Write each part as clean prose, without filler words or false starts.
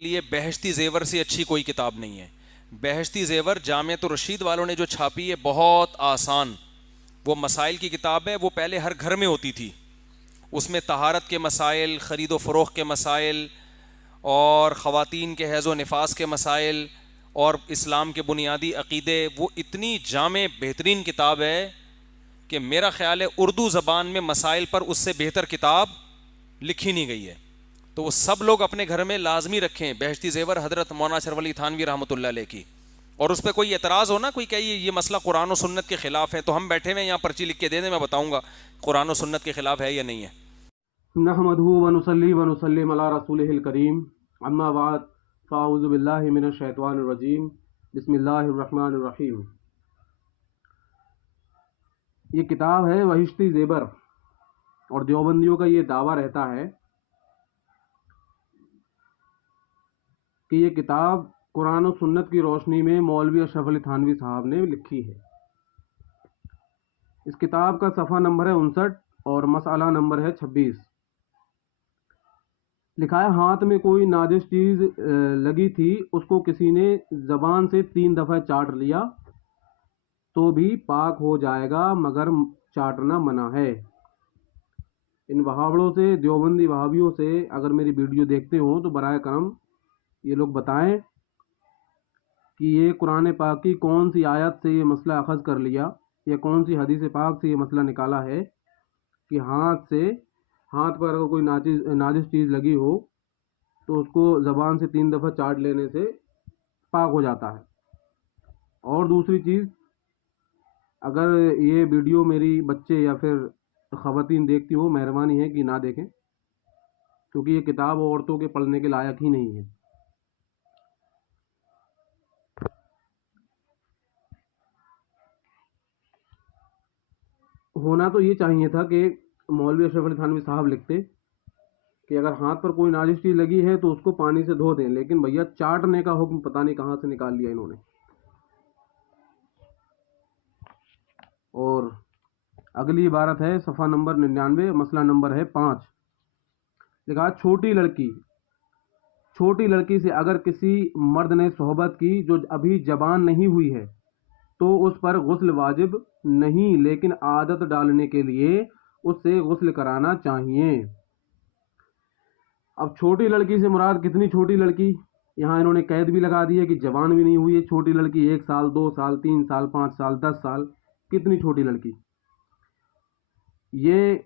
کے لیے بہشتی زیور سے اچھی کوئی کتاب نہیں ہے. بہشتی زیور جامعۃ الرشید والوں نے جو چھاپی ہے بہت آسان. وہ مسائل کی کتاب ہے, وہ پہلے ہر گھر میں ہوتی تھی. اس میں طہارت کے مسائل, خرید و فروخت کے مسائل, اور خواتین کے حیض و نفاس کے مسائل, اور اسلام کے بنیادی عقیدے. وہ اتنی جامع بہترین کتاب ہے کہ میرا خیال ہے اردو زبان میں مسائل پر اس سے بہتر کتاب لکھی نہیں گئی ہے. تو وہ سب لوگ اپنے گھر میں لازمی رکھیں بہشتی زیور حضرت مولانا اشرف علی تھانوی رحمۃ اللہ علیہ کی. اور اس پہ کوئی اعتراض ہو نا, کوئی کہیے یہ مسئلہ قرآن و سنت کے خلاف ہے, تو ہم بیٹھے ہوئے یہاں پرچی لکھ کے دے دیں, میں بتاؤں گا قرآن و سنت کے خلاف ہے یا نہیں ہے. نحمدہ ونصلی ونسلم علی رسولہ الکریم, اما بعد فاعوذ باللہ من الشیطان الرجیم, بسم اللہ الرحمن الرحیم. یہ کتاب ہے بہشتی زیور, اور دیوبندیوں کا یہ دعویٰ رہتا ہے کہ یہ کتاب قرآن و سنت کی روشنی میں مولوی اشرف علی تھانوی صاحب نے لکھی ہے. اس کتاب کا صفحہ نمبر ہے 59 اور مسئلہ نمبر ہے 26. لکھا ہے, ہاتھ میں کوئی ناجس چیز لگی تھی, اس کو کسی نے زبان سے 3 دفعہ چاٹ لیا تو بھی پاک ہو جائے گا, مگر چاٹنا منع ہے. ان وہابڑوں سے, دیوبندی وہابیوں سے اگر میری ویڈیو دیکھتے ہوں تو برائے کرم یہ لوگ بتائیں کہ یہ قرآن پاک کی کون سی آیت سے یہ مسئلہ اخذ کر لیا, یا کون سی حدیث پاک سے یہ مسئلہ نکالا ہے کہ ہاتھ پر اگر کوئی ناجس چیز لگی ہو تو اس کو زبان سے 3 دفعہ چاٹ لینے سے پاک ہو جاتا ہے. اور دوسری چیز, اگر یہ ویڈیو میری بچے یا پھر خواتین دیکھتی ہو, مہربانی ہے کہ نہ دیکھیں, کیونکہ یہ کتاب عورتوں کے پڑھنے کے لائق ہی نہیں ہے. ہونا تو یہ چاہیے تھا کہ مولوی اشرف علی تھانوی صاحب لکھتے کہ اگر ہاتھ پر کوئی ناجس چیز لگی ہے تو اس کو پانی سے دھو دیں, لیکن بھیا چاٹنے کا حکم پتہ نہیں کہاں سے نکال لیا انہوں نے. اور اگلی عبارت ہے صفحہ نمبر 99, مسئلہ نمبر ہے 5. لکھا, چھوٹی لڑکی سے اگر کسی مرد نے صحبت کی جو ابھی جوان نہیں ہوئی ہے تو اس پر غسل واجب نہیں, لیکن عادت ڈالنے کے لیے اس سے غسل کرانا چاہیے. اب چھوٹی لڑکی سے مراد کتنی چھوٹی لڑکی؟ یہاں انہوں نے قید بھی لگا دی ہے کہ جوان بھی نہیں ہوئی ہے چھوٹی لڑکی, 1 سال 2 سال 3 سال 5 سال 10 سال, کتنی چھوٹی لڑکی؟ یہ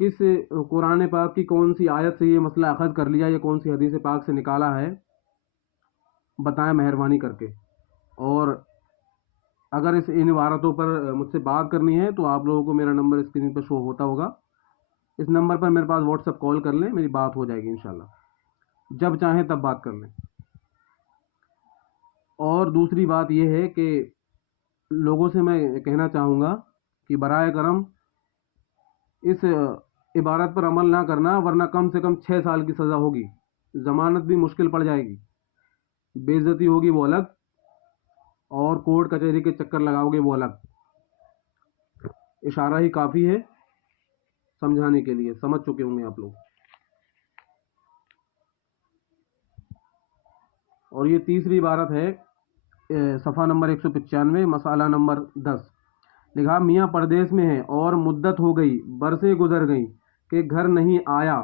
کس قرآن پاک کی کون سی آیت سے یہ مسئلہ اخذ کر لیا, یا کون سی حدیث پاک سے نکالا ہے, بتائیں مہربانی کر کے. اور اگر ان عبارتوں پر مجھ سے بات کرنی ہے تو آپ لوگوں کو میرا نمبر اسکرین پر شو ہوتا ہوگا, اس نمبر پر میرے پاس واٹس ایپ کال کر لیں, میری بات ہو جائے گی انشاءاللہ, جب چاہیں تب بات کر لیں. اور دوسری بات یہ ہے کہ لوگوں سے میں کہنا چاہوں گا کہ برائے کرم اس عبارت پر عمل نہ کرنا, ورنہ کم سے کم 6 سال کی سزا ہوگی, ضمانت بھی مشکل پڑ جائے گی, بے عزتی ہوگی وہ الگ, اور کورٹ کچہری کے چکر لگاؤ گے وہ الگ. اشارہ ہی کافی ہے سمجھانے کے لیے, سمجھ چکے ہوں گے آپ لوگ. اور یہ تیسری عبارت ہے صفحہ نمبر 195, مسئلہ نمبر 10. لکھا, میاں پردیس میں ہے اور مدت ہو گئی, برسیں گزر گئیں کہ گھر نہیں آیا,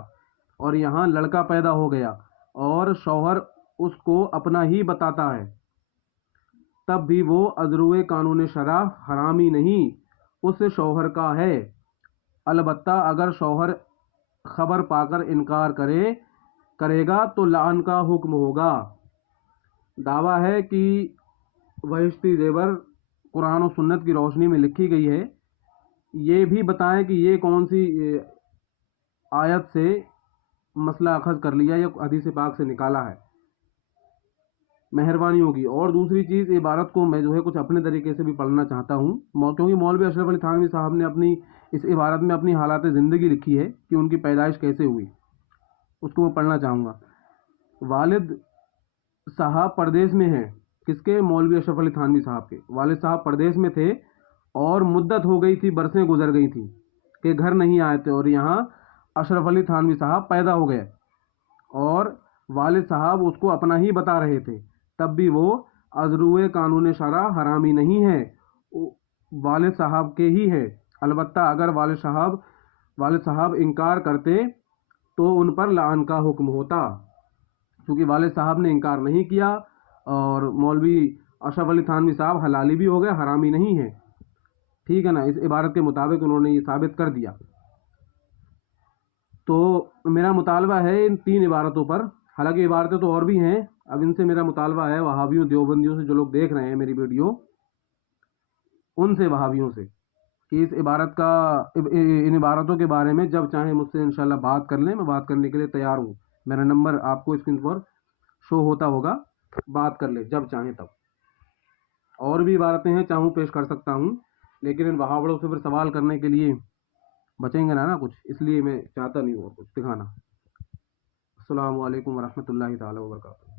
اور یہاں لڑکا پیدا ہو گیا اور شوہر اس کو اپنا ہی بتاتا ہے, تب بھی وہ ازروئے قانون شرع حرامی نہیں, اس شوہر کا ہے. البتہ اگر شوہر خبر پا کر انکار کرے گا تو لعن کا حکم ہوگا. دعویٰ ہے کہ بہشتی زیور قرآن و سنت کی روشنی میں لکھی گئی ہے. یہ بھی بتائیں کہ یہ کون سی آیت سے مسئلہ اخذ کر لیا یا حدیث پاک سے نکالا ہے, مہربانی ہوگی. اور دوسری چیز, عبارت کو میں جو ہے کچھ اپنے طریقے سے بھی پڑھنا چاہتا ہوں, کیونکہ مولوی اشرف علی تھانوی صاحب نے اپنی اس عبارت میں اپنی حالات زندگی لکھی ہے کہ ان کی پیدائش کیسے ہوئی, اس کو میں پڑھنا چاہوں گا. والد صاحب پردیس میں ہیں, کس کے؟ مولوی اشرف علی تھانوی صاحب کے. والد صاحب پردیس میں تھے اور مدت ہو گئی تھی, برسیں گزر گئی تھیں کہ گھر نہیں آئے تھے, اور یہاں اشرف علی تھانوی صاحب پیدا ہو گئے, اور والد صاحب اس کو اپنا ہی بتا رہے تھے، تب بھی وہ ازروئے قانون شرع حرامی نہیں ہے، والد صاحب کے ہی ہے۔ البتہ اگر والد صاحب انکار کرتے تو ان پر لعن کا حکم ہوتا، چونکہ والد صاحب نے انکار نہیں کیا اور مولوی اشرف علی تھانوی صاحب حلالی بھی ہو گئے، حرامی نہیں ہے، ٹھیک ہے نا۔ اس عبارت کے مطابق انہوں نے یہ ثابت کر دیا۔ تو میرا مطالبہ ہے ان 3 عبارتوں پر، حالانکہ عبارتیں تو اور بھی ہیں، اب ان سے میرا مطالبہ ہے وہابیوں دیوبندیوں سے، جو لوگ دیکھ رہے ہیں میری ویڈیو، ان سے، وہابیوں سے، کہ اس عبارت کا، ان عبارتوں کے بارے میں جب چاہیں مجھ سے انشاءاللہ بات کر لیں، میں بات کرنے کے لیے تیار ہوں۔ میرا نمبر آپ کو اسکرین پر شو ہوتا ہوگا، بات کر لیں جب چاہیں تب۔ اور بھی عبارتیں ہیں، چاہوں پیش کر سکتا ہوں، لیکن ان وہابڑوں سے پھر سوال کرنے کے لیے بچیں گے نا کچھ، اس لیے میں چاہتا نہیں ہوں اور کچھ دکھانا۔ السلام علیکم ورحمۃ اللہ تعالیٰ وبرکاتہ۔